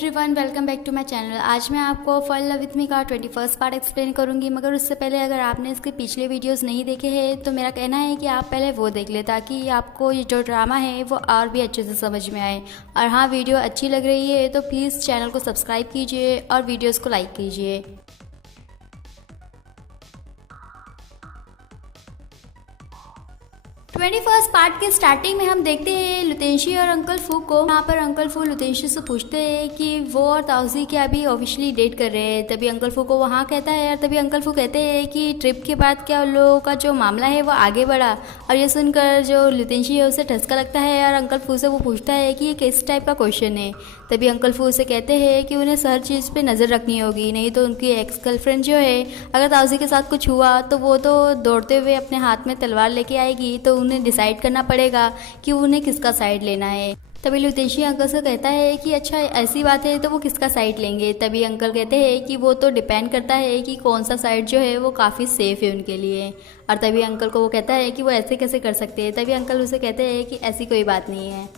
Everyone, welcome back to my channel. आज मैं आपको fall in love with me का 21st पार्ट एक्सप्लेन करूंगी, मगर उससे पहले अगर आपने इसके पिछले वीडियोस नहीं देखे हैं तो मेरा कहना है कि आप पहले वो देख ले, ताकि आपको ये जो ड्रामा है वो और भी अच्छे से समझ में आए। और हाँ, वीडियो अच्छी लग रही है तो प्लीज़ चैनल को सब्सक्राइब कीजिए और वीडियोज़ को लाइक कीजिए। 21st पार्ट के स्टार्टिंग में हम देखते हैं लुतेंशी और अंकल फू को। यहाँ पर अंकल फू लुतेंशी से पूछते हैं कि वो और ताउजी क्या अभी ऑफिशियली डेट कर रहे हैं। तभी अंकल फू को वो हाँ कहता है और तभी अंकल फू कहते हैं कि ट्रिप के बाद क्या उन लोगों का जो मामला है वो आगे बढ़ा। और ये सुनकर जो लुतेंशी है उसे ठसका लगता है और अंकल फू से वो पूछता है कि ये किस टाइप का क्वेश्चन है। तभी अंकल फू उसे कहते हैं कि उन्हें हर चीज़ पे नज़र रखनी होगी, नहीं तो उनकी एक्स गर्लफ्रेंड जो है अगर ताउजी के साथ कुछ हुआ तो वो तो दौड़ते हुए अपने हाथ में तलवार लेके आएगी, तो उन्हें डिसाइड करना पड़ेगा कि उन्हें किसका साइड लेना है। तभी लुतेंशी अंकल से कहता है कि अच्छा ऐसी बात है तो वो किसका साइड लेंगे। तभी अंकल कहते हैं कि वो तो डिपेंड करता है कि कौन सा साइड जो है वो काफ़ी सेफ़ है उनके लिए। और तभी अंकल को वो कहता है कि वो ऐसे कैसे कर सकते हैं। तभी अंकल उसे कहते हैं कि ऐसी कोई बात नहीं है।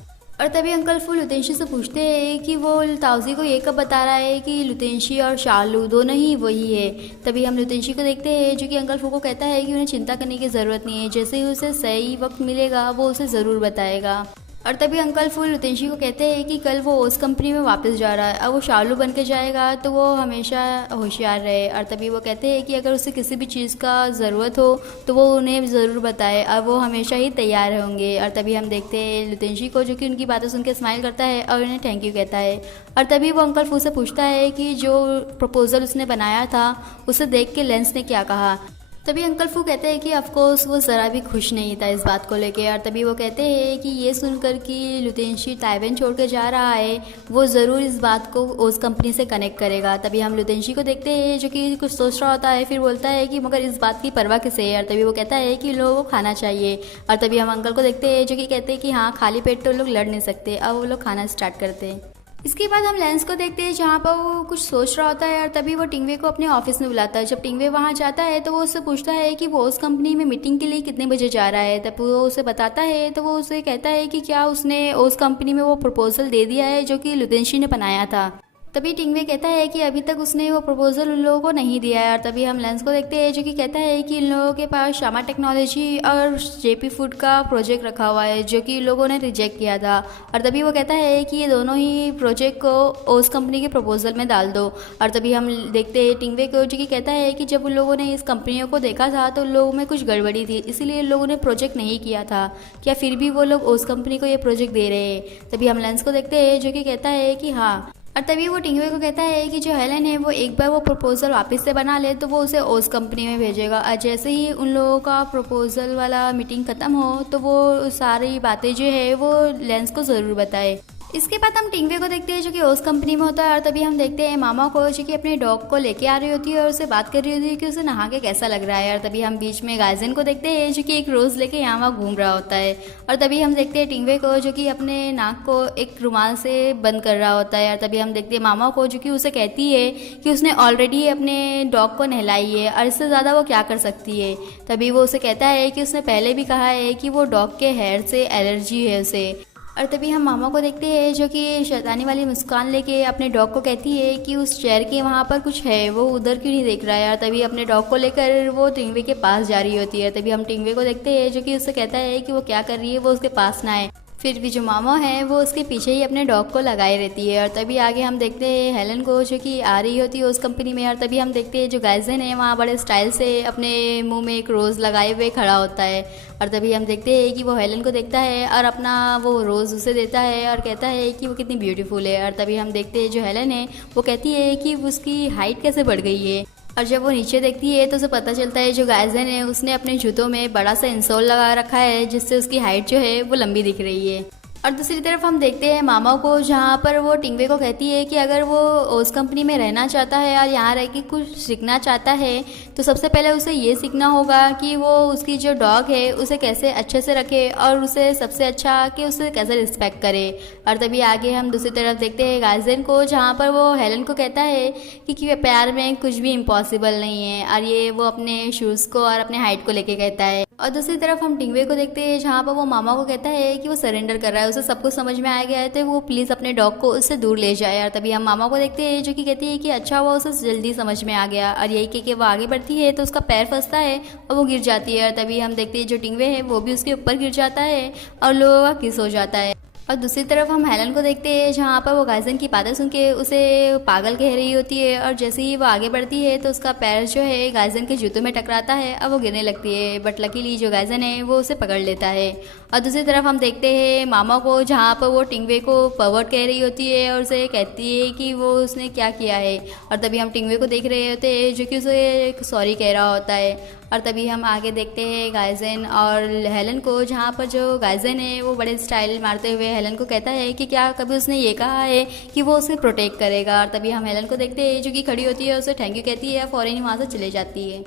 और तभी अंकल फू लुतेंशी से पूछते हैं कि वो ताउजी को ये कब बता रहा है कि लुतेंशी और शार्लू दोनों ही वही है। तभी हम लुतेंशी को देखते हैं जो कि अंकल फू को कहता है कि उन्हें चिंता करने की ज़रूरत नहीं है, जैसे ही उसे सही वक्त मिलेगा वो उसे ज़रूर बताएगा। और तभी अंकल फू लुतेंशी को कहते हैं कि कल वो उस कंपनी में वापस जा रहा है और वो शार्लू बन के जाएगा, तो वो हमेशा होशियार रहे। और तभी वो कहते हैं कि अगर उसे किसी भी चीज़ का ज़रूरत हो तो वो उन्हें ज़रूर बताए और वो हमेशा ही तैयार होंगे। और तभी हम देखते हैं लुतेंशी को जो कि उनकी बातें सुन के स्माइल करता है और उन्हें थैंक यू कहता है। और तभी वो अंकल फू से पूछता है कि जो प्रपोज़ल उसने बनाया था उसे देख के लेंस ने क्या कहा। तभी अंकल फू कहते हैं कि ऑफकोर्स वो ज़रा भी खुश नहीं था इस बात को लेके। और तभी वो कहते हैं कि ये सुनकर कि लुतेंशी ताइवान छोड़ के जा रहा है वो ज़रूर इस बात को उस कंपनी से कनेक्ट करेगा। तभी हम लुतेंशी को देखते हैं जो कि कुछ सोच रहा होता है, फिर बोलता है कि मगर इस बात की परवाह किसे है। और तभी वो कहता है कि लोगों को खाना चाहिए। और तभी हम अंकल को देखते हैं जो कि कहते हैं कि हाँ, खाली पेट तो लोग लड़ नहीं सकते। अब वो लोग खाना स्टार्ट करते हैं। इसके बाद हम लेंस को देखते हैं जहाँ पर वो कुछ सोच रहा होता है और तभी वो टिंगवे को अपने ऑफिस में बुलाता है। जब टिंगवे वहाँ जाता है तो वो उससे पूछता है कि वो उस कंपनी में मीटिंग के लिए कितने बजे जा रहा है। तब वो उसे बताता है तो वो उसे कहता है कि क्या उसने उस कंपनी में वो प्रपोजल दे दिया है जो कि लुतेंशी ने बनाया था। तभी टिंगवे कहता है कि अभी तक उसने वो प्रपोजल उन लोगों को नहीं दिया है। और तभी हम लेंस को देखते हैं जो कि कहता है कि इन लोगों के पास शामा टेक्नोलॉजी और जेपी फूड का प्रोजेक्ट रखा हुआ है जो कि लोगों ने रिजेक्ट किया था। और तभी वो कहता है कि ये दोनों ही प्रोजेक्ट को उस कंपनी के प्रपोजल में डाल दो। और तभी हम देखते हैं टिंगवे को जो कि कहता है कि जब उन लोगों ने इस कंपनियों को देखा था तो उन लोगों में कुछ गड़बड़ी थी, इसीलिए उन लोगों ने प्रोजेक्ट नहीं किया था, क्या फिर भी वो लोग उस कंपनी को ये प्रोजेक्ट दे रहे हैं। तभी हम लेंस को देखते हैं जो कि कहता है कि हाँ। और तभी वो टिंगवे को कहता है कि जो हेलन है वो एक बार वो प्रपोजल वापस से बना ले तो वो उसे ओस कंपनी में भेजेगा। और जैसे ही उन लोगों का प्रपोजल वाला मीटिंग ख़त्म हो तो वो सारी बातें जो है वो लेंस को ज़रूर बताए। इसके बाद हम टिंगवे को देखते हैं जो कि ओस कंपनी में होता है। और तभी हम देखते हैं मामा को जो कि अपने डॉग को लेके आ रही होती है और उससे बात कर रही होती है कि उसे नहा के कैसा लग रहा है। और तभी हम बीच में गाइजन को देखते हैं जो कि एक रोज़ लेके यहाँ वहाँ घूम रहा होता है। और तभी हम देखते हैं टिंगवे को जो कि अपने नाक को एक रुमाल से बंद कर रहा होता है। और तभी हम देखते हैं मामा को जो कि उसे कहती है कि उसने ऑलरेडी अपने डॉग को नहलाई है और इससे ज़्यादा वो क्या कर सकती है। तभी वो उसे कहता है कि उसने पहले भी कहा है कि वो डॉग के हेयर से एलर्जी है उसे। और तभी हम मामा को देखते हैं जो कि शैतानी वाली मुस्कान लेके अपने डॉग को कहती है कि उस चेयर के वहाँ पर कुछ है, वो उधर क्यों नहीं देख रहा है। और तभी अपने डॉग को लेकर वो टिंगवे के पास जा रही होती है। तभी हम टिंगवे को देखते हैं जो कि उससे कहता है कि वो क्या कर रही है, वो उसके पास ना आए। फिर भी जो मामा है वो उसके पीछे ही अपने डॉग को लगाए रहती है। और तभी आगे हम देखते हैं हेलन को जो कि आ रही होती है उस कंपनी में। और तभी हम देखते हैं जो गाइजन है वहाँ बड़े स्टाइल से अपने मुंह में एक रोज़ लगाए हुए खड़ा होता है। और तभी हम देखते हैं कि वो हेलन को देखता है और अपना वो रोज़ उसे देता है और कहता है कि वो कितनी ब्यूटीफुल है। और तभी हम देखते हैं जो हेलन है वो कहती है कि उसकी हाइट कैसे बढ़ गई है। और जब वो नीचे देखती है तो उसे पता चलता है जो गाइजन है उसने अपने जूतों में बड़ा सा इंसोल लगा रखा है जिससे उसकी हाइट जो है वो लंबी दिख रही है। और दूसरी तरफ हम देखते हैं मामा को जहाँ पर वो टिंगवे को कहती है कि अगर वो उस कंपनी में रहना चाहता है और यहाँ रह के कुछ सीखना चाहता है तो सबसे पहले उसे ये सीखना होगा कि वो उसकी जो डॉग है उसे कैसे अच्छे से रखे और उसे सबसे अच्छा कि उसे कैसे रिस्पेक्ट करे। और तभी आगे हम दूसरी तरफ देखते हैं गार्जियन को जहाँ पर वो हेलन को कहता है कि प्यार में कुछ भी इम्पॉसिबल नहीं है। और ये वो अपने शूज़ को और अपने हाइट को लेके कहता है। और दूसरी तरफ हम टिंगवे को देखते हैं जहाँ पर वो मामा को कहता है कि वो सरेंडर कर रहा है, उसे सब कुछ समझ में आ गया है तो वो प्लीज़ अपने डॉग को उससे दूर ले जाए। और तभी हम मामा को देखते हैं जो कि कहती है कि अच्छा हुआ उसे जल्दी समझ में आ गया। और यही कह के वो आगे बढ़ती है तो उसका पैर फंसता है और वो गिर जाती है। और तभी हम देखते हैं जो टिंगवे है वो भी उसके ऊपर गिर जाता है और लोगों का किस हो जाता है। और दूसरी तरफ हम हेलन को देखते हैं जहाँ पर वो गाइजन की बातें सुन के उसे पागल कह रही होती है। और जैसे ही वो आगे बढ़ती है तो उसका पैर जो है गाइजन के जूतों में टकराता है और वो गिरने लगती है। बट लकीली जो गाइजन है वो उसे पकड़ लेता है। और दूसरी तरफ हम देखते हैं मामा को जहाँ पर वो टिंगवे को परवर्ट कह रही होती है और उसे कहती है कि वो उसने क्या किया है। और तभी हम टिंगवे को देख रहे होते हैं जो कि उसे सॉरी कह रहा होता है। और तभी हम आगे देखते हैं गाइजन और हेलन को जहाँ पर जो गाइजन है वो बड़े स्टाइल मारते हुए हेलन को कहता है कि क्या कभी उसने ये कहा है कि वो उसे प्रोटेक्ट करेगा। और तभी हम हेलन को देखते हैं जो कि खड़ी होती है, उसे थैंक यू कहती है, फ़ौरन ही वहाँ से चले जाती है।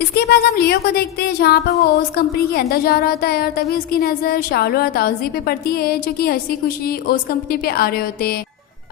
इसके बाद हम लियो को देखते हैं जहाँ पर वो ओस कंपनी के अंदर जा रहा होता है और तभी उसकी नज़र शाओलू और ताउजी पे पड़ती है जो कि हंसी खुशी ओस कंपनी पे आ रहे होते हैं।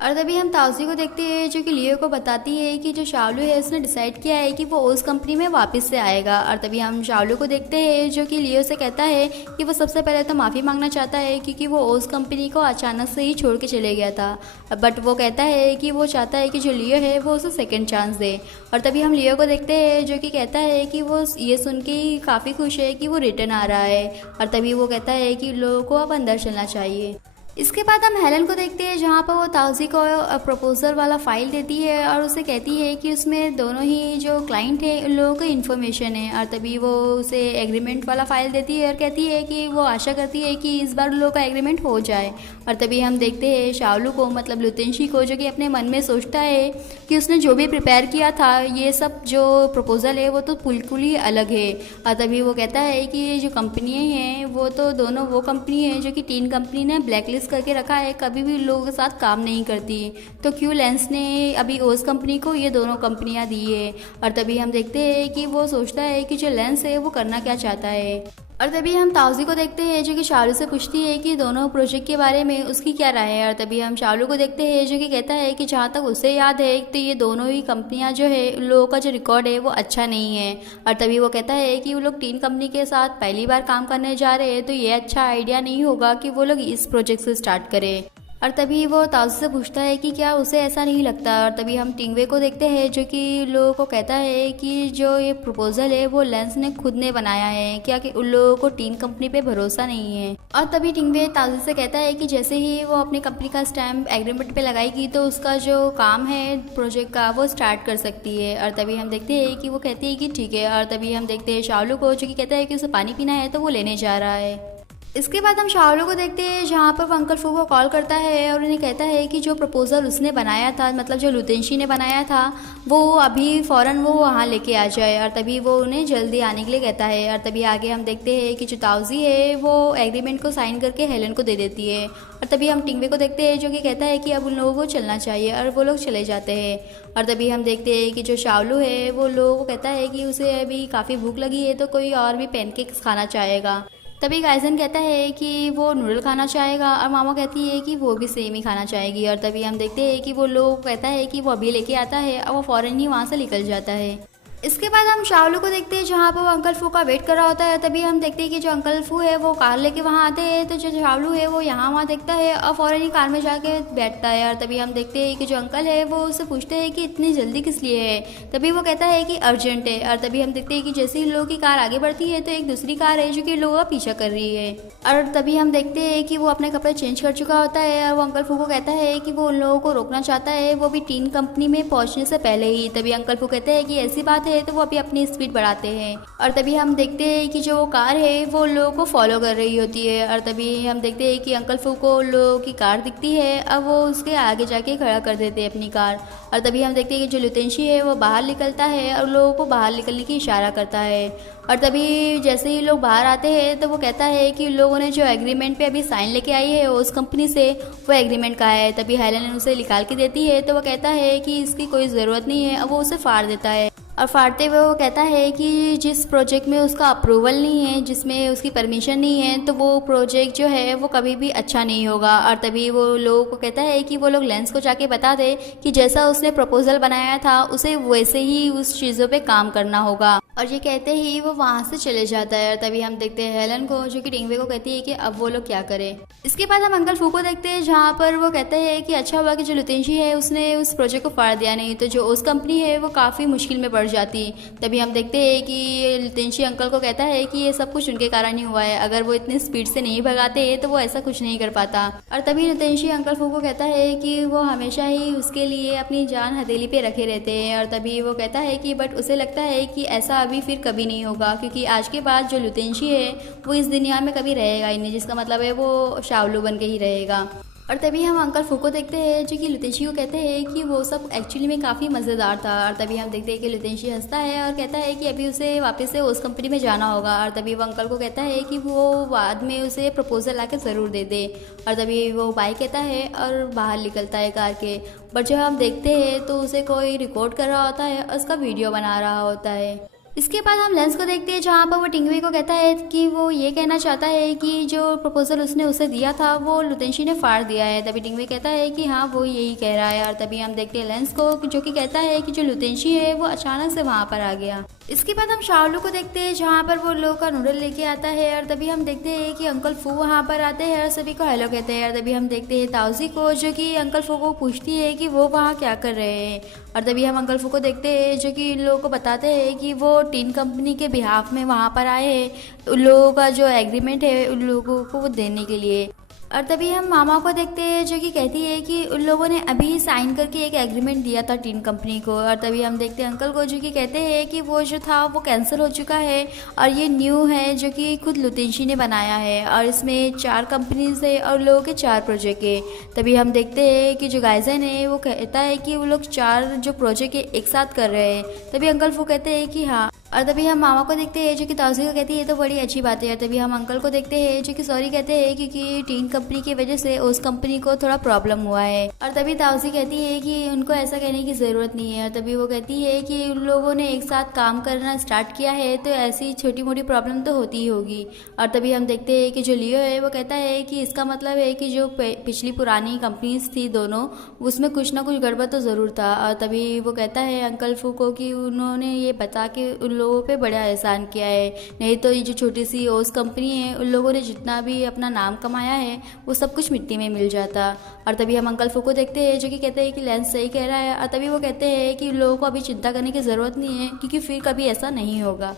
और तभी हम ताउजी को देखते हैं जो कि लियो को बताती है कि जो शाओलू है उसने डिसाइड किया है कि वो ओस कंपनी में वापस से आएगा। और तभी हम शाओलू को देखते हैं जो कि लियो से कहता है कि वो सबसे पहले तो माफ़ी मांगना चाहता है क्योंकि वो ओस कंपनी को अचानक से ही छोड़ के चले गया था। बट वो कहता है कि वो चाहता है कि जो लियो है वो उसे सेकेंड चांस दे। और तभी हम लियो को देखते हैं जो कि कहता है कि वो ये सुन के ही काफ़ी खुश है कि वो रिटर्न आ रहा है। और तभी वो कहता है कि लोगों को अब अंदर चलना चाहिए। इसके बाद हम हेलन को देखते हैं जहाँ पर वो ताउजी को प्रपोजल वाला फ़ाइल देती है और उसे कहती है कि उसमें दोनों ही जो क्लाइंट है उन लोगों की इन्फॉर्मेशन है। और तभी वो उसे एग्रीमेंट वाला फ़ाइल देती है और कहती है कि वो आशा करती है कि इस बार उन लोगों का एग्रीमेंट हो जाए। और तभी हम देखते हैं शाओलू को, मतलब लुतेंशी को, जो कि अपने मन में सोचता है कि उसने जो भी प्रिपेयर किया था ये सब जो प्रपोज़ल है वो तो बिल्कुल ही अलग है। और तभी वो कहता है कि ये जो कंपनियाँ हैं वो तो दोनों वो कंपनी है जो कि 3 कंपनी ने ब्लैक लिस्ट करके रखा है, कभी भी लोगों के साथ काम नहीं करती, तो क्यों लेंस ने अभी ओस कंपनी को ये दोनों कंपनियां दी है। और तभी हम देखते हैं कि वो सोचता है कि जो लेंस है वो करना क्या चाहता है। और तभी हम ताउजी को देखते हैं जो कि शाओलू से पूछती है कि दोनों प्रोजेक्ट के बारे में उसकी क्या राय है। और तभी हम शाओलू को देखते हैं जो कि कहता है कि जहाँ तक उसे याद है तो ये दोनों ही कंपनियां जो है उन लोगों का जो रिकॉर्ड है वो अच्छा नहीं है। और तभी वो कहता है कि वो लोग 3 कंपनी के साथ पहली बार काम करने जा रहे हैं तो ये अच्छा आइडिया नहीं होगा कि वो लोग इस प्रोजेक्ट से स्टार्ट करें। और तभी वो ताउजी से पूछता है कि क्या उसे ऐसा नहीं लगता। और तभी हम टिंगवे को देखते हैं जो कि लोगों को कहता है कि जो ये प्रपोजल है वो लेंस ने खुद ने बनाया है, क्या कि उन लोगों को 3 कंपनी पे भरोसा नहीं है। और तभी टिंगवे ताउजी से कहता है कि जैसे ही वो अपनी कंपनी का स्टैम्प एग्रीमेंट पे लगाएगी तो उसका जो काम है प्रोजेक्ट का वो स्टार्ट कर सकती है। और तभी हम देखते हैं कि वो कहती है कि ठीक है। और तभी हम देखते हैं शाओलू को जो कि कहता है कि उसे पानी पीना है तो वो लेने जा रहा है। इसके बाद हम शाओलू को देखते हैं जहाँ पर वो अंकल फू को कॉल करता है और उन्हें कहता है कि जो प्रपोज़ल उसने बनाया था, मतलब जो लुतेंशी ने बनाया था, वो अभी फ़ौरन वो वहाँ लेके आ जाए। और तभी वो उन्हें जल्दी आने के लिए कहता है। और तभी आगे हम देखते हैं कि जो ताउजी है वो एग्रीमेंट को साइन करके हेलन को दे देती है। और तभी हम टिंगवे को देखते हैं जो कि कहता है कि अब उन लोगों को चलना चाहिए और वो लोग चले जाते हैं। और तभी हम देखते हैं कि जो शाओलू है वो लोगों को कहता है कि उसे अभी काफ़ी भूख लगी है तो कोई और भी पैनकेक्स खाना चाहेगा। तभी गाइजन कहता है कि वो नूडल खाना चाहेगा और मामा कहती है कि वो भी सेम ही खाना चाहेगी। और तभी हम देखते हैं कि वो लोग कहता है कि वो अभी लेके आता है और वो फ़ौरन ही वहाँ से निकल जाता है। इसके बाद हम शाओलू को देखते हैं जहाँ पर वो अंकल फू का वेट कर रहा होता है। तभी हम देखते हैं कि जो अंकल फू है वो कार लेके वहाँ आते हैं, तो जो शाओलू है वो यहाँ वहाँ देखता है और फ़ौरन ही कार में जाके बैठता है। और तभी हम देखते हैं कि जो अंकल है वो उससे पूछते हैं कि इतनी जल्दी किस लिए है। तभी वो कहता है कि अर्जेंट है। और तभी हम देखते हैं कि जैसे ही लोगों की कार आगे बढ़ती है तो एक दूसरी कार है जो कि लोगों का पीछा कर रही है। और तभी हम देखते हैं कि वो अपने कपड़े चेंज कर चुका होता है और वो अंकल फू को कहता है कि वो उन लोगों को रोकना चाहता है, वो भी 3 कंपनी में पहुँचने से पहले ही। तभी अंकल फू कहते हैं कि ऐसी बात है तो वो अभी अपनी स्पीड बढ़ाते हैं। और तभी हम देखते हैं कि जो कार है वो लोगों को फॉलो कर रही होती है। और तभी हम देखते हैं कि अंकल फू को लोगों की कार दिखती है, अब वो उसके आगे जाके खड़ा कर देते हैं अपनी कार। और तभी हम देखते हैं कि जो लुतेंशी है वो बाहर निकलता है और लोगों को बाहर निकलने की इशारा करता है। और तभी जैसे ही लोग बाहर आते हैं तो वो कहता है कि लोगों ने जो एग्रीमेंट पे अभी साइन लेके आई है उस कंपनी से, वो एग्रीमेंट का है। तभी हेलन उसे निकाल के देती है तो वो कहता है कि इसकी कोई ज़रूरत नहीं है, अब वो उसे फाड़ देता है। और फाड़ते हुए वो कहता है कि जिस प्रोजेक्ट में उसका अप्रूवल नहीं है, जिसमें उसकी परमिशन नहीं है, तो वो प्रोजेक्ट जो है वो कभी भी अच्छा नहीं होगा। और तभी वो लोगों को कहता है कि वो लोग लेंस को जाके बता दे कि जैसा उसने प्रपोजल बनाया था उसे वैसे ही उस चीज़ों पे काम करना होगा। और ये कहते ही वो वहाँ से चले जाता है। और तभी हम देखते हैं हेलन को, जो कि टिंगवे को कहती है कि अब वो लोग क्या करें। इसके बाद हम अंकल फू को देखते हैं, जहाँ पर वो कहते हैं कि अच्छा हुआ कि जो लुतेंशी है उसने उस प्रोजेक्ट को फाड़ दिया, नहीं तो जो उस कंपनी है वो काफ़ी मुश्किल में पड़ जाती। तभी हम देखते हैं कि लुतेंशी अंकल को कहता है कि ये सब कुछ उनके कारण ही हुआ है, अगर वो इतनी स्पीड से नहीं भगाते तो वो ऐसा कुछ नहीं कर पाता। और तभी लुतेंशी अंकल फू को कहता है कि वो हमेशा ही उसके लिए अपनी जान हथेली पे रखे रहते हैं। और तभी वो कहता है कि बट उसे लगता है कि ऐसा अभी फिर कभी नहीं होगा, क्योंकि आज के बाद जो लुतेंशी है वो इस दुनिया में कभी रहेगा ही नहीं, जिसका मतलब है वो शाओलू बन के ही रहेगा। और तभी हम अंकल फू को देखते हैं, जो कि लुतेंशी को कहते हैं कि वो सब एक्चुअली में काफ़ी मज़ेदार था। और तभी हम देखते हैं कि लुतेंशी हंसता है और कहता है कि अभी उसे वापस से उस कंपनी में जाना होगा। और तभी वो अंकल को कहता है कि वो बाद में उसे प्रपोजल ला के ज़रूर दे दे। और तभी वो बाय कहता है और बाहर निकलता है कार के। बट जब हम देखते हैं तो उसे कोई रिकॉर्ड कर रहा होता है और उसका वीडियो बना रहा होता है। इसके बाद हम लेंस को देखते हैं, जहाँ पर वो टिंगवे को कहता है कि वो ये कहना चाहता है कि जो प्रपोजल उसने उसे दिया था वो लुतेंशी ने फाड़ दिया है। तभी टिंगवे कहता है कि हाँ वो यही कह रहा है। और तभी हम देखते हैं लेंस को, जो कि कहता है कि जो लुतेंशी है वो अचानक से वहाँ पर आ गया। इसके बाद हम शाओलू को देखते हैं, जहाँ पर वो लोग का नूडल लेके आता है। और तभी हम देखते हैं कि अंकल फू वहाँ पर आते हैं और सभी को हेलो कहते हैं। और तभी हम देखते हैं ताउजी को, जो कि अंकल फू को पूछती है कि वो वहाँ क्या कर रहे हैं। और तभी हम अंकल फू को देखते हैं, जो कि लोगों को बताते हैं कि वो टीन कंपनी के बिहाफ में वहाँ पर आए हैं, उन लोगों का जो एग्रीमेंट है उन लोगों को वो देने के लिए। और तभी हम मामा को देखते हैं, जो कि कहती है कि उन लोगों ने अभी साइन करके एक एग्रीमेंट दिया था टीन कंपनी को। और तभी हम देखते हैं अंकल को, जो कि कहते हैं कि वो जो था वो कैंसिल हो चुका है और ये न्यू है, जो कि खुद लुतेंशी ने बनाया है। और इसमें 4 कंपनीज है और लोगों के 4 प्रोजेक्ट है। तभी हम देखते हैं कि जो गाइजन है वो कहता है कि वो लोग 4 जो प्रोजेक्ट है एक साथ कर रहे हैं। तभी अंकल वो कहते हैं कि हाँ। और तभी हम मामा को देखते हैं, जो कि ताउजी को कहती है तो बड़ी अच्छी बात है। तभी हम अंकल को देखते हैं, जो कि सॉरी कहते हैं क्योंकि टीन कंपनी की वजह से उस कंपनी को थोड़ा प्रॉब्लम हुआ है। और तभी ताउजी कहती है कि उनको ऐसा कहने की ज़रूरत नहीं है। और तभी वो कहती है कि उन लोगों ने एक साथ काम करना स्टार्ट किया है तो ऐसी छोटी मोटी प्रॉब्लम तो होती ही होगी। और तभी हम देखते हैं कि जो लियो है वो कहता है कि इसका मतलब है कि जो पिछली पुरानी कंपनीज थी दोनों, उसमें कुछ ना कुछ गड़बड़ तो ज़रूर था। और तभी वो कहता है अंकल फू को कि उन्होंने ये बता के उन लोगों पे बड़ा एहसान किया है, नहीं तो ये जो छोटी सी ओस कंपनी है उन लोगों ने जितना भी अपना नाम कमाया है वो सब कुछ मिट्टी में मिल जाता। और तभी हम अंकल फू को देखते हैं, जो कि कहते हैं कि लेंस सही कह रहा है। और तभी वो कहते हैं कि लोगों को अभी चिंता करने की ज़रूरत नहीं है, क्योंकि फिर कभी ऐसा नहीं होगा।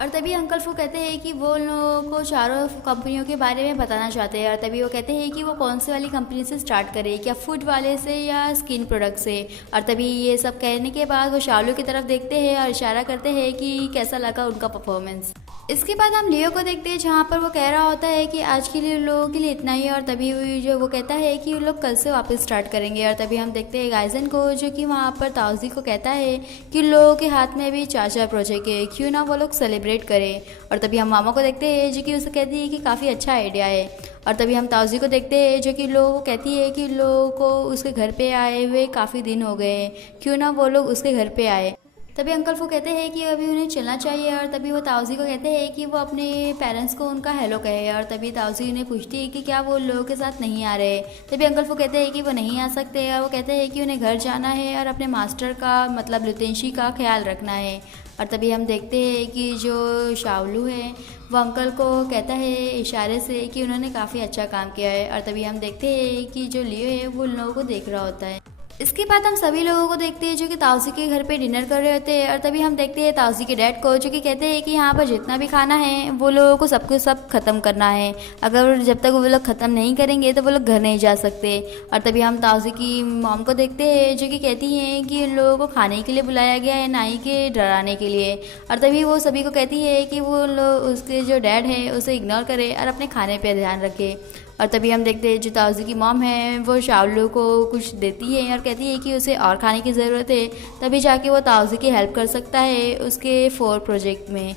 और तभी अंकल फू कहते हैं कि वो लोगों को 4 कंपनियों के बारे में बताना चाहते हैं। और तभी वो कहते हैं कि वो कौन से वाली कंपनी से स्टार्ट करें, क्या फूड वाले से या स्किन प्रोडक्ट से। और तभी ये सब कहने के बाद वो शाओलू की तरफ देखते हैं और इशारा करते हैं कि कैसा लगा उनका परफॉर्मेंस। इसके बाद हम लियो को देखते हैं, जहाँ पर वो कह रहा होता है कि आज के लिए लोगों के लिए इतना ही। और तभी जो वो कहता है कि वो लोग कल से वापस स्टार्ट करेंगे। और तभी हम देखते हैं गाइजन को, जो कि वहाँ पर ताउजी को कहता है कि लोगों के हाथ में भी 4 प्रोजेक्ट है, क्यों ना वो लोग सेलिब्रेट करें। और तभी हम मामा को देखते हैं, जो कि उसे कहती है कि काफ़ी अच्छा आइडिया है। और तभी हम ताउजी को देखते हैं, जो कि लोगों को कहती है कि लोगों को उसके घर पे आए हुए काफ़ी दिन हो गए हैं, क्यों ना वो लोग उसके घर पे आए। तभी अंकल फू कहते हैं कि अभी उन्हें चलना चाहिए। और तभी वो ताउजी को कहते हैं कि वो अपने पेरेंट्स को उनका हेलो कहे। और तभी ताउजी उन्हें पूछती है कि क्या वो लोगों के साथ नहीं आ रहे। तभी अंकल फू कहते हैं कि वो नहीं आ सकते और वो कहते हैं कि उन्हें घर जाना है और अपने मास्टर का मतलब लुतेंशी का ख्याल रखना है। और तभी हम देखते हैं कि जो शाओलू है वो अंकल को कहता है इशारे से कि उन्होंने काफ़ी अच्छा काम किया है। और तभी हम देखते हैं कि जो लियो है वो उन लोगों को देख रहा होता है। इसके बाद हम सभी लोगों को देखते हैं, जो कि ताउजी के घर पे डिनर कर रहे होते हैं। और तभी हम देखते हैं ताउजी के डैड को, जो कि कहते हैं कि यहाँ पर जितना भी खाना है वो लोगों को सब कुछ सब ख़त्म करना है, अगर जब तक वो लोग ख़त्म नहीं करेंगे तो वो लोग घर नहीं जा सकते। और तभी हम ताउजी की मॉम को देखते हैं, जो कि कहती हैं कि उन लोगों को खाने के लिए बुलाया गया है, ना ही के डराने के लिए। और तभी वो सभी को कहती है कि वो लोग उसके जो डैड है उसे इग्नोर करे और अपने खाने पर ध्यान रखे। और तभी हम देखते हैं जो ताउजी की मॉम है वो शाओलू को कुछ देती है और कहती है कि उसे और खाने की ज़रूरत है, तभी जाके वो ताउजी की हेल्प कर सकता है उसके 4 प्रोजेक्ट में।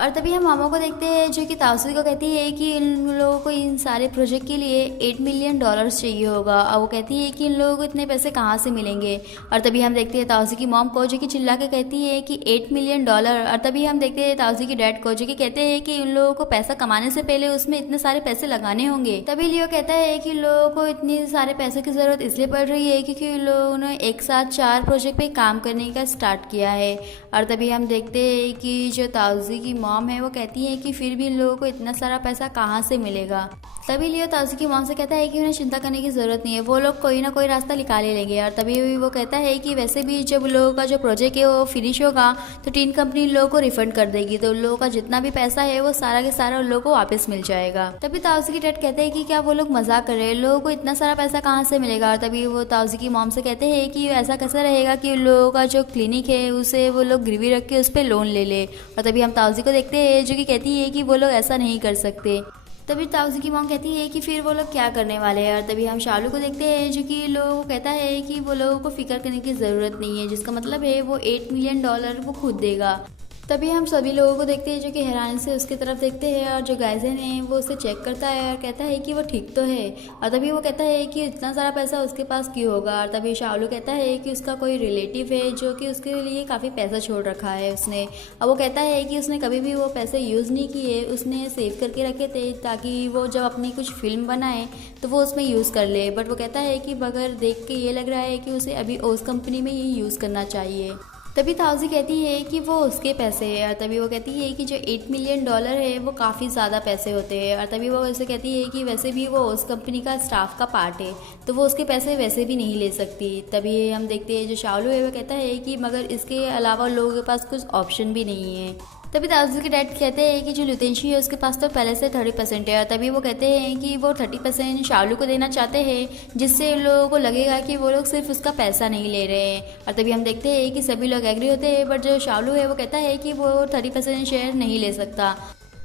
और तभी हम मामा को देखते हैं जो कि ताउसी को कहती है कि इन लोगों को इन सारे प्रोजेक्ट के लिए $8 मिलियन चाहिए होगा, और वो कहती है कि इन लोगों को इतने पैसे कहाँ से मिलेंगे। और तभी हम देखते हैं ताउसी की मॉम को जो कि चिल्ला के कहती है कि $8 मिलियन। और तभी हम देखते हैं ताउसी की डैड को जो कि कहते हैं कि इन लोगों को पैसा कमाने से पहले उसमें इतने सारे पैसे लगाने होंगे। तभी लियो कहता है कि लोगों को इतनी सारे पैसों की जरूरत इसलिए पड़ रही है क्योंकि उन लोगों ने एक साथ 4 प्रोजेक्ट पे काम करने का स्टार्ट किया है। और तभी हम देखते हैं कि जो ताउसी की मॉम है वो कहती है कि फिर भी इन लोगों को इतना सारा पैसा कहाँ से मिलेगा। तभी लियो ताउसी की मॉम से कहता है कि उन्हें चिंता करने की ज़रूरत नहीं है, वो लोग कोई ना कोई रास्ता निकाल ही लेंगे। और तभी वो कहता है कि वैसे भी जब लोगों का जो प्रोजेक्ट है वो फिनिश होगा तो टीन कंपनी लोगों को रिफंड कर देगी, तो उन लोगों का जितना भी पैसा है वो सारा के सारा उन लोगों को वापस मिल जाएगा। तभी ताउसी की डैड कहते हैं कि क्या वो लोग मजाक कर रहे हैं, लोगों को इतना सारा पैसा कहाँ से मिलेगा। और तभी वो ताउसी की मॉम से कहते हैं कि ऐसा कैसा रहेगा कि उन लोगों का जो क्लिनिक है उसे वो लोग गिरवी रख के उस पर लोन ले ले। और तभी हम ताउसी को देखते हैं जो कि कहती है कि वो लोग ऐसा नहीं कर सकते। तभी ताउसी की मॉम कहती है कि फिर वो लोग क्या करने वाले हैं। और तभी हम शालू को देखते हैं जो कि लोगों को कहता है कि वो लोगों को फिक्र करने की ज़रूरत नहीं है, जिसका मतलब है वो $8 मिलियन वो खुद देगा। तभी हम सभी लोगों को देखते हैं जो कि हैरानी से उसकी तरफ देखते हैं, और जो गाइजन है वो उसे चेक करता है और कहता है कि वो ठीक तो है। और तभी वो कहता है कि इतना सारा पैसा उसके पास क्यों होगा। और तभी शालू कहता है कि उसका कोई रिलेटिव है जो कि उसके लिए काफ़ी पैसा छोड़ रखा है उसने, और वो कहता है कि उसने कभी भी वो पैसे यूज़ नहीं किए, उसने सेव करके रखे थे ताकि वो जब अपनी कुछ फिल्म बनाए तो वो उसमें यूज़ कर ले। बट वो कहता है कि मगर देख के ये लग रहा है कि उसे अभी उस कंपनी में ही यूज़ करना चाहिए। तभी ताउसी कहती है कि वो उसके पैसे है। और तभी वो कहती है कि जो $8 मिलियन है वो काफ़ी ज़्यादा पैसे होते हैं। और तभी वो उसे कहती है कि वैसे भी वो उस कंपनी का स्टाफ का पार्ट है तो वो उसके पैसे वैसे भी नहीं ले सकती। तभी हम देखते हैं जो शालू है वो कहता है कि मगर इसके अलावा लोगों के पास कुछ ऑप्शन भी नहीं है। तभी ताउसी के डैड कहते हैं कि जो लुतेंशी है उसके पास तो पहले से 30% है। और तभी वो कहते हैं कि वो 30% शालू को देना चाहते हैं, जिससे लोगों को लगेगा कि वो लोग सिर्फ उसका पैसा नहीं ले रहे हैं। और तभी हम देखते हैं कि सभी लोग एग्री होते हैं, बट जो शालू है वो कहता है कि वो 30% शेयर नहीं ले सकता।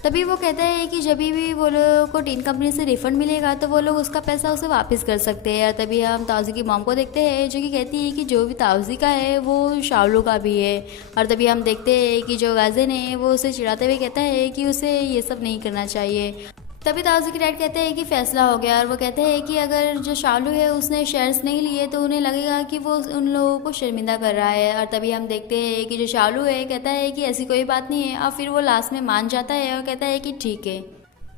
तभी वो कहता है कि जब भी वो लोगों को टीन कंपनी से रिफंड मिलेगा तो वो लोग उसका पैसा उसे वापस कर सकते हैं। और तभी हम ताउसी की मॉम को देखते हैं जो कि कहती है कि जो भी ताउसी का है वो शालू का भी है। और तभी हम देखते हैं कि जो गाजिन है वो उसे चिढ़ाते हुए कहता है कि उसे ये सब नहीं करना चाहिए। तभी ताउसी के डैड कहते हैं कि फैसला हो गया, और वो कहते हैं कि अगर जो शालू है उसने शेयर्स नहीं लिए तो उन्हें लगेगा कि वो उन लोगों को शर्मिंदा कर रहा है। और तभी हम देखते हैं कि जो शालू है कहता है कि ऐसी कोई बात नहीं है, और फिर वो लास्ट में मान जाता है और कहता है कि ठीक है।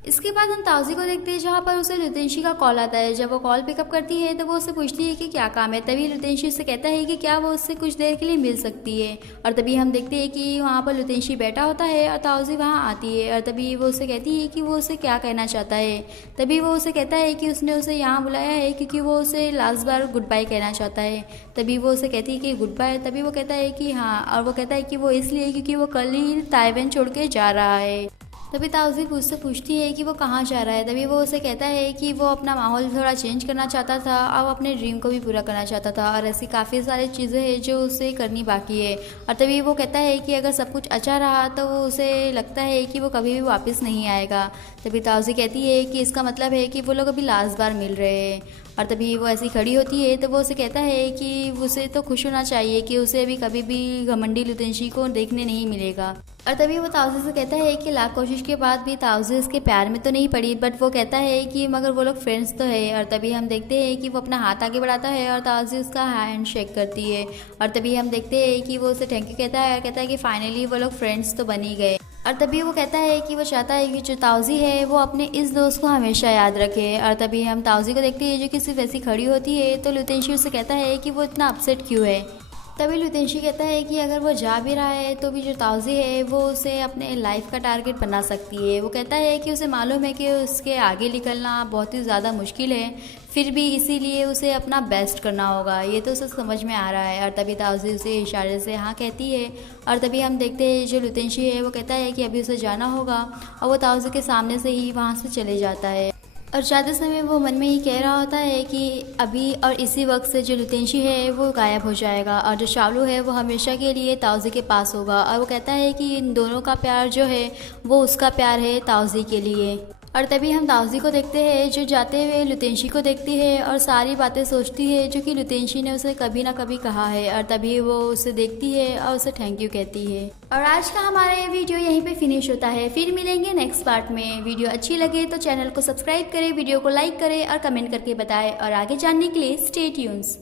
इसके बाद हम ताउसी को देखते हैं जहाँ पर उसे लुतेंशी का कॉल आता है। जब वो कॉल पिकअप करती है तो वो उससे पूछती है कि क्या काम है। तभी लुतेंशी उससे कहता है कि क्या वो उससे कुछ देर के लिए मिल सकती है। और तभी हम देखते हैं कि वहाँ पर लुतेंशी बैठा होता है और ताउसी वहाँ आती है। और तभी वो उससे कहती है कि वो उसे क्या कहना चाहता है। तभी वो उसे कहता है कि उसने उसे यहाँ बुलाया है क्योंकि वो उसे लास्ट बार गुड बाय कहना चाहता है। तभी वो उसे कहती है कि गुड बाय। तभी वो कहता है कि हाँ, और वो कहता है कि वो इसलिए क्योंकि वो कल ही ताइवान छोड़ के जा रहा है। तभी ताउसी उससे पूछती है कि वो कहाँ जा रहा है। तभी वो उसे कहता है कि वो अपना माहौल थोड़ा चेंज करना चाहता था और अपने ड्रीम को भी पूरा करना चाहता था, और ऐसी काफ़ी सारी चीज़ें हैं जो उसे करनी बाकी है। और तभी वो कहता है कि अगर सब कुछ अच्छा रहा तो वो उसे लगता है कि वो कभी भी वापस नहीं आएगा। तभी ताउसी कहती है कि इसका मतलब है कि वो लोग अभी लास्ट बार मिल रहे हैं। और तभी वो ऐसी खड़ी होती है तो वो उसे कहता है कि उसे तो खुश होना चाहिए कि उसे अभी कभी भी घमंडी लुतेंशी को देखने नहीं मिलेगा। और तभी वो ताउसी से कहता है कि लाख कोशिश के बाद भी ताउसी उसके प्यार में तो नहीं पड़ी, बट वो कहता है कि मगर वो लोग फ्रेंड्स तो है। और तभी हम देखते हैं कि वो अपना हाथ आगे बढ़ाता है और ताउसी उसका हैंड शेक करती है। और तभी हम देखते हैं कि वो उसे थैंक यू कहता है और कहता है कि फाइनली वो लोग फ्रेंड्स तो बन ही गए। और तभी वो कहता है कि वो चाहता है कि जो ताउसी है वो अपने इस दोस्त को हमेशा याद रखे। और तभी हम ताउसी को देखते हैं जो कि सिर्फ ऐसी खड़ी होती है। तो लुतेंशी उससे कहता है कि वो इतना अपसेट क्यों है। तभी लुतेंशी कहता है कि अगर वो जा भी रहा है तो भी जो ताउसी है वो उसे अपने लाइफ का टारगेट बना सकती है। वो कहता है कि उसे मालूम है कि उसके आगे निकलना बहुत ही ज़्यादा मुश्किल है, फिर भी इसीलिए उसे अपना बेस्ट करना होगा, ये तो उसे समझ में आ रहा है। और तभी ताउसी उसे इशारे से हाँ कहती है। और तभी हम देखते हैं जो लुतेंशी है वो कहता है कि अभी उसे जाना होगा, और वो ताउसी के सामने से ही वहाँ से चले जाता है। और जाते समय वो मन में ही कह रहा होता है कि अभी और इसी वक्त से जो लुतेंशी है वो गायब हो जाएगा, और जो शालू है वो हमेशा के लिए ताउसी के पास होगा। और वो कहता है कि इन दोनों का प्यार जो है वो उसका प्यार है ताउसी के लिए। और तभी हम ताउजी को देखते हैं जो जाते हुए लुतेंशी को देखती है और सारी बातें सोचती है जो कि लुतेंशी ने उसे कभी ना कभी कहा है। और तभी वो उसे देखती है और उसे थैंक यू कहती है। और आज का हमारा ये वीडियो यहीं पे फिनिश होता है। फिर मिलेंगे नेक्स्ट पार्ट में। वीडियो अच्छी लगे तो चैनल को सब्सक्राइब करें, वीडियो को लाइक करें और कमेंट करके बताएं। और आगे जानने के लिए स्टे ट्यून्स।